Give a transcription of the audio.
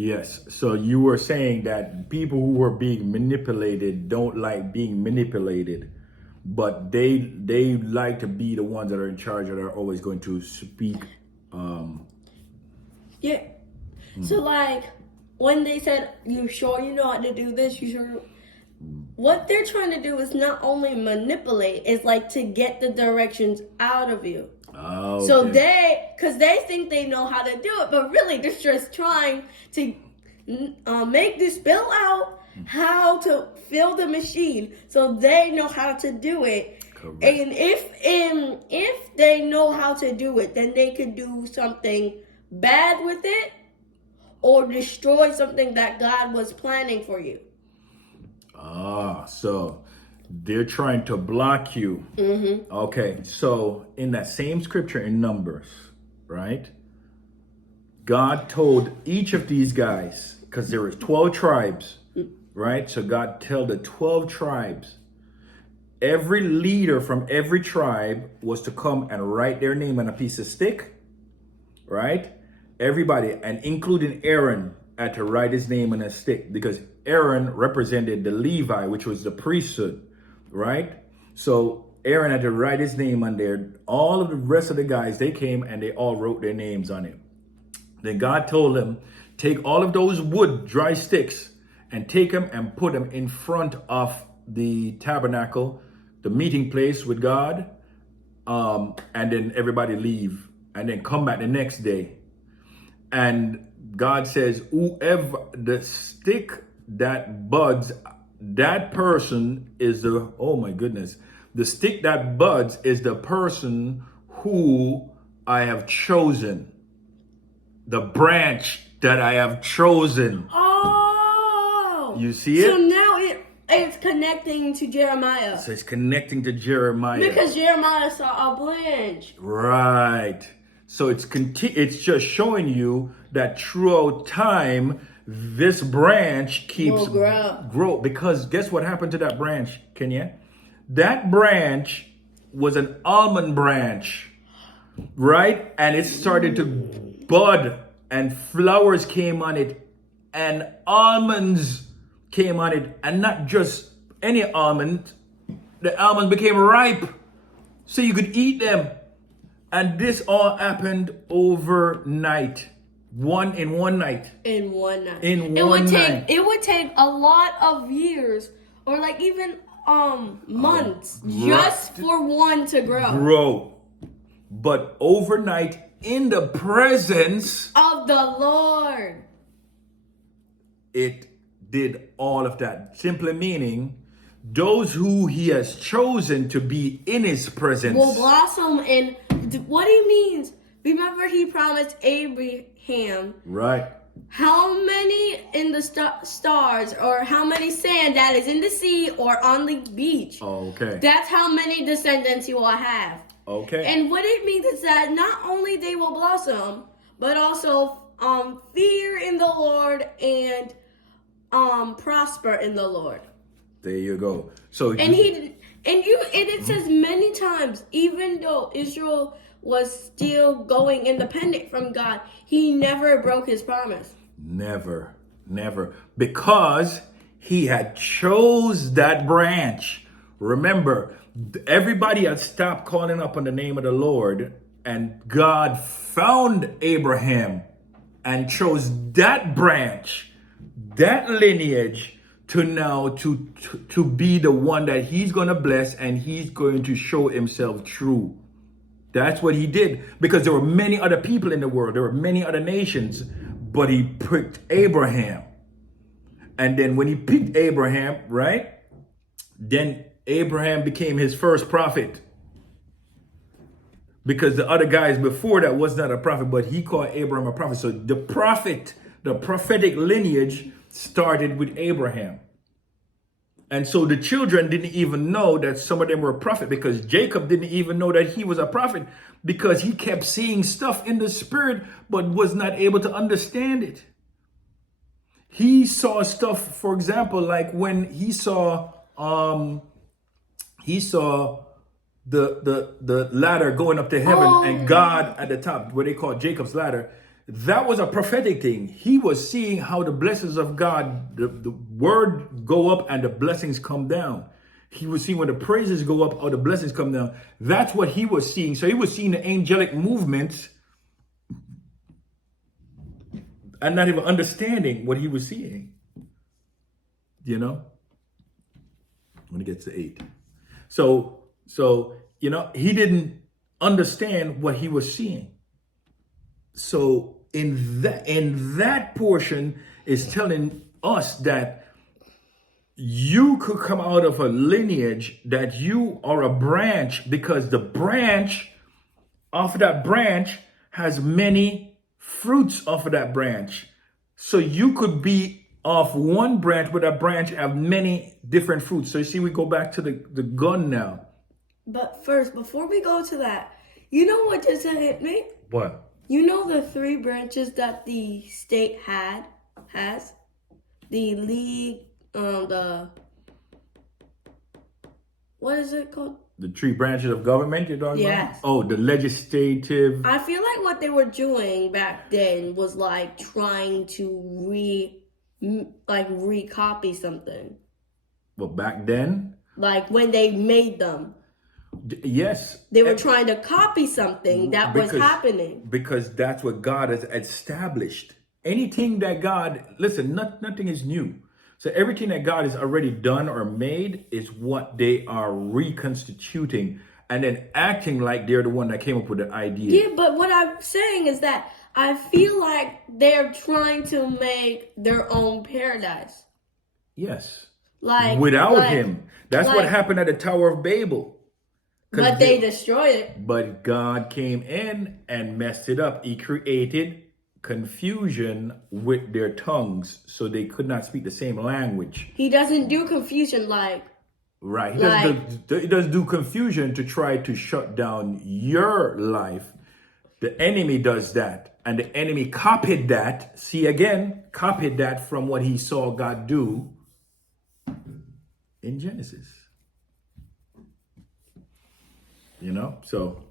Yes. So you were saying that people who were being manipulated don't like being manipulated, but they like to be the ones that are in charge that are always going to speak. Um, Yeah. So like when they said, "You sure you know how to do this? You sure?" What they're trying to do is not only manipulate, it's like to get the directions out of you. So because they think they know how to do it, but really they're just trying to make this bill out how to fill the machine, so they know how to do it. Correct. And if they know how to do it, then they could do something bad with it, or destroy something that God was planning for you. So they're trying to block you. Mm-hmm. Okay, so in that same scripture in Numbers, right? God told each of these guys, because there was 12 tribes, right? So God told the 12 tribes, every leader from every tribe was to come and write their name on a piece of stick, right? Everybody, and including Aaron, had to write his name on a stick because Aaron represented the Levi, which was the priesthood, right? So Aaron had to write his name on there. All of the rest of the guys, they came and they all wrote their names on it. Then God told him, take all of those wood, dry sticks, and take them and put them in front of the tabernacle, the meeting place with God, and then everybody leave, and then come back the next day. And God says, whoever the stick that buds, that person is the, oh my goodness, the stick that buds is the person who I have chosen. The branch that I have chosen. Oh! You see it? So now it's connecting to Jeremiah. So it's connecting to Jeremiah. Because Jeremiah saw a branch. Right. So it's just showing you that throughout time, this branch keeps grow. Because guess what happened to that branch, Kenya? That branch was an almond branch, right? And it started to bud and flowers came on it and almonds came on it, and not just any almond. The almonds became ripe so you could eat them. And this all happened overnight. In one night. In one night. It would take a lot of years, or like even months, just for one to grow. But overnight, in the presence of the Lord, it did all of that. Simply meaning, those who he has chosen to be in his presence will blossom. And what he means, remember he promised Abraham, right, how many in the stars, or how many sand that is in the sea or on the beach. Okay. That's how many descendants he will have. Okay. And what it means is that not only they will blossom, but also fear in the Lord and prosper in the Lord. There you go. So it says many times, even though Israel was still going independent from God, he never broke his promise. Never. Because he had chose that branch. Remember, everybody had stopped calling up on the name of the Lord, and God found Abraham and chose that branch, that lineage, to now to be the one that he's going to bless, and he's going to show himself true. That's what he did, because there were many other people in the world, there were many other nations, but he picked Abraham. And then when he picked Abraham, right, then Abraham became his first prophet, because the other guys before that was not a prophet, but he called Abraham a prophet. So the prophetic lineage started with Abraham. And so the children didn't even know that some of them were a prophet, because Jacob didn't even know that he was a prophet, because he kept seeing stuff in the spirit but was not able to understand it. He saw stuff, for example, like when he saw the ladder going up to heaven, and God at the top, what they call Jacob's ladder. that was a prophetic thing. He was seeing how the blessings of God, the word go up and the blessings come down. He was seeing when the praises go up, how the blessings come down. That's what he was seeing. So he was seeing the angelic movements and not even understanding what he was seeing. You know? When it gets to 8. So he didn't understand what he was seeing. So in that portion is telling us that you could come out of a lineage, that you are a branch, because the branch off of that branch has many fruits off of that branch. So you could be off one branch, but that branch have many different fruits. So you see, we go back to the gun now. But first, before we go to that, you know what just hit me? What? You know the 3 branches that the state has? The league, what is it called? The 3 branches of government you're talking Yes. about? Oh, the legislative. I feel like what they were doing back then was like trying to recopy something. Well, back then? Like when they made them. Yes. They were trying to copy something that was happening. Because that's what God has established. Anything that God, listen, nothing is new. So everything that God has already done or made is what they are reconstituting and then acting like they're the one that came up with the idea. Yeah, but what I'm saying is that I feel like they're trying to make their own paradise. Yes. Without him. That's what happened at the Tower of Babel. But they destroyed it. But God came in and messed it up. He created confusion with their tongues so they could not speak the same language. He doesn't do confusion like... Right. He doesn't do confusion to try to shut down your life. The enemy does that. And the enemy copied that. See, again, copied that from what he saw God do in Genesis. You know, so